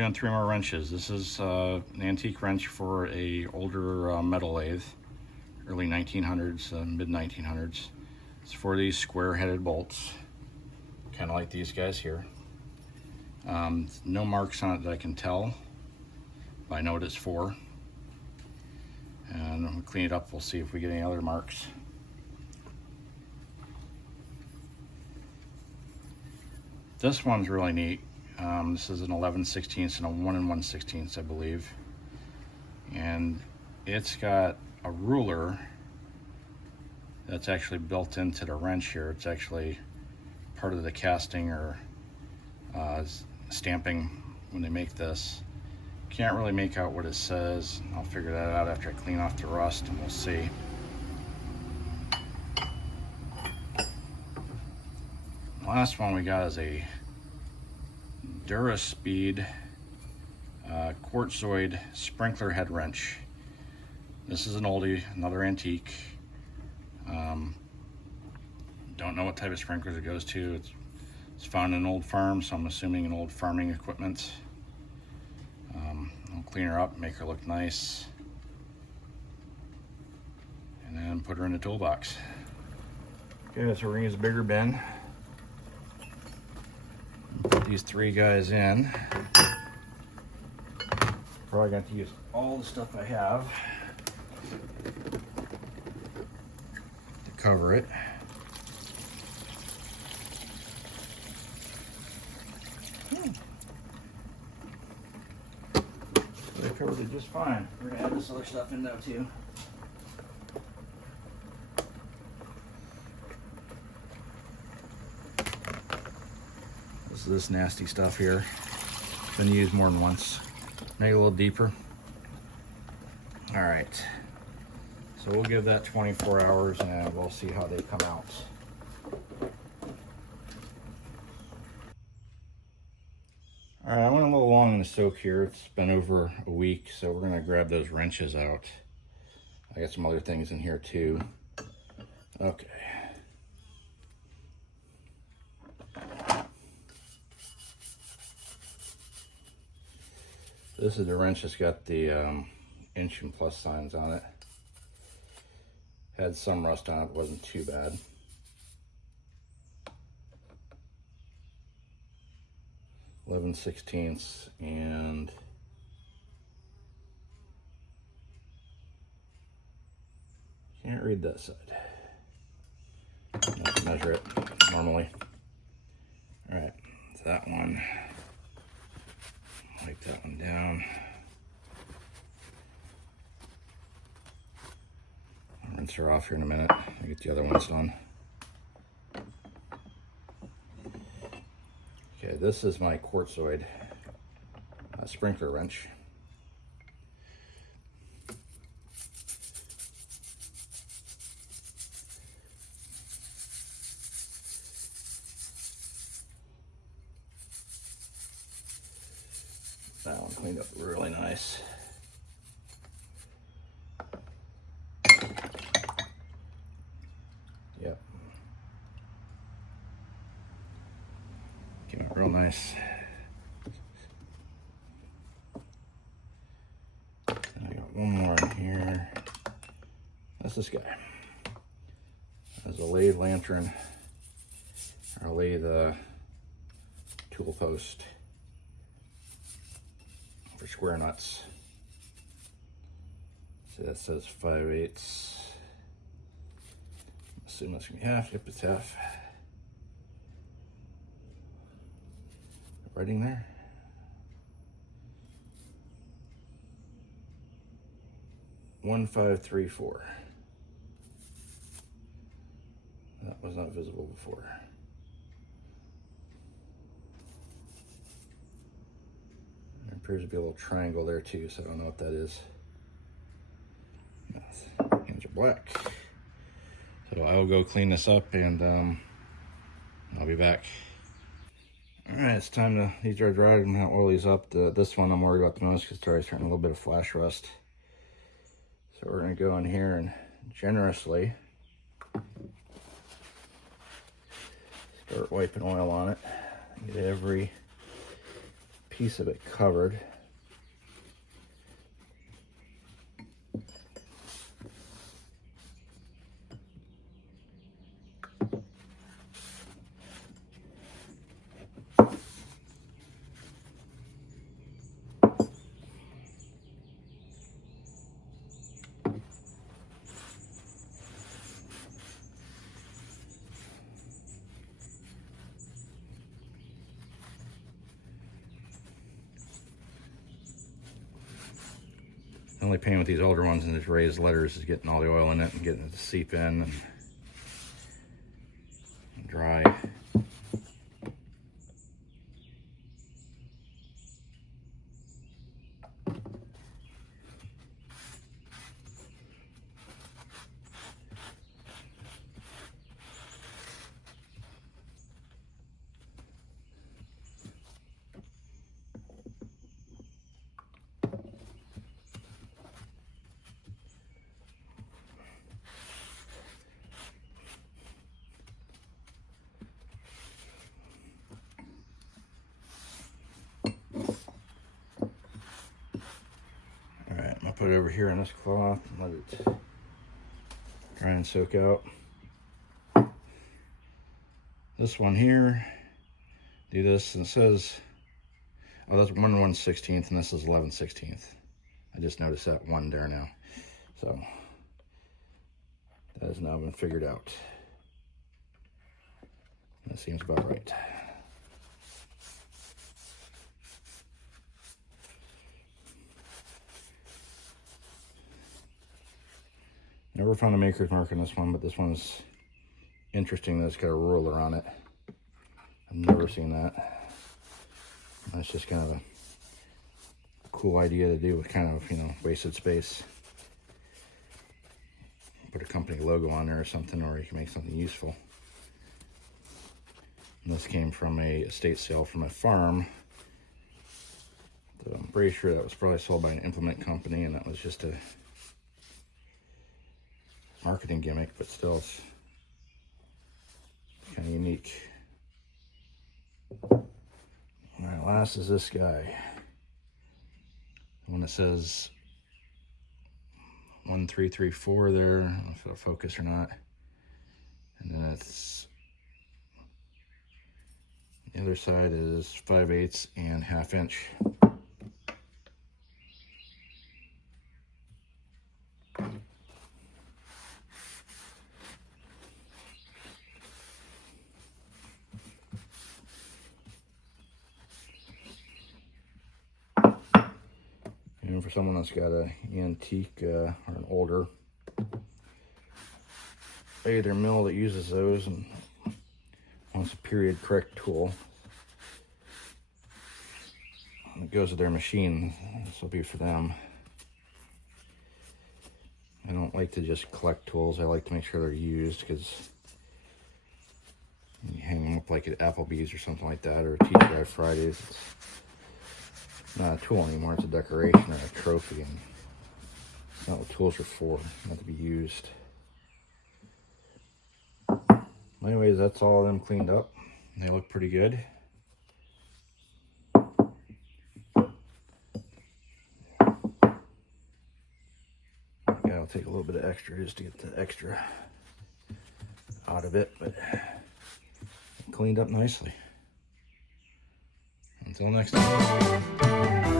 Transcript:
doing 3 more wrenches. This is an antique wrench for a older metal lathe, early 1900s, mid 1900s. It's for these square-headed bolts, kind of like these guys here. No marks on it that I can tell, but I know what it's for. And we'll clean it up. We'll see if we get any other marks. This one's really neat. This is an 11/16 and a 1 1/16, I believe. And it's got a ruler that's actually built into the wrench here. It's actually part of the casting or stamping when they make this. Can't really make out what it says. I'll figure that out after I clean off the rust, and we'll see. The last one we got is a Duraspeed Quartzoid sprinkler head wrench. This is an oldie, another antique. Don't know what type of sprinklers it goes to. It's found in an old farm, so I'm assuming an old farming equipment. I'll clean her up, make her look nice, and then put her in the toolbox. Okay, so we're gonna use a bigger bin. Put these 3 guys in. Probably going to use all the stuff I have to cover it. I covered it just fine. We're going to add this other stuff in though too. This nasty stuff here. Been used more than once. Make it a little deeper. All right. So we'll give that 24 hours and we'll see how they come out. All right, I went a little long in the soak here. It's been over a week, so we're gonna grab those wrenches out. I got some other things in here too. Okay. This is the wrench that's got the inch and plus signs on it. Had some rust on it, wasn't too bad. (11/16) and can't read that side. Let's measure it normally. All right, it's that one. Wipe that one down. I'll rinse her off here in a minute. I'll get the other ones done. Okay, this is my Quartzoid sprinkler wrench. That one cleaned up really nice. Yep. Came out real nice. And I got one more in here. That's this guy. That's a lathe lantern, or a lathe tool post for square nuts. So that says 5/8. Assume that's gonna be half. Yep, it's half. Writing there. (1.534). That was not visible before. There appears to be a little triangle there too, so I don't know what that is. Hands are black. So I will go clean this up and I'll be back. All right, it's time to, these are dried. I'm gonna oil these up. This one I'm worried about the most because it's already starting a little bit of flash rust. So we're gonna go in here and generously start wiping oil on it. Get every piece of it covered. The only pain with these older ones and these raised letters is getting all the oil in it and getting it to seep in and dry. Put it over here on this cloth and let it dry and soak out. This one here, do this, and it says, oh, that's 1/1/16 and this is 11/16. I just noticed that one there now. So that has now been figured out. That seems about right. Never found a maker's mark on this one, but this one's interesting that it's got a ruler on it. I've never seen that. That's just kind of a cool idea to do with kind of, you know, wasted space. Put a company logo on there or something, or you can make something useful. And this came from a estate sale from a farm. So I'm pretty sure that was probably sold by an implement company, and that was just a marketing gimmick, but still it's kind of unique. All right, last is this guy. The one that says 1334 there. I don't know if it'll focus or not. And then it's the other side is 5/8 and 1/2 inch. And for someone that's got an antique or an older either mill that uses those and wants a period correct tool, it goes with their machine, this will be for them. I don't like to just collect tools. I like to make sure they're used, because you hang them up like at Applebee's or something like that, or TGI Fridays. It's not a tool anymore, it's a decoration or a trophy, and it's not what tools are for, not to be used. Anyways, that's all of them cleaned up. They look pretty good. Yeah, I'll take a little bit of extra just to get the extra out of it, but cleaned up nicely. Until next time.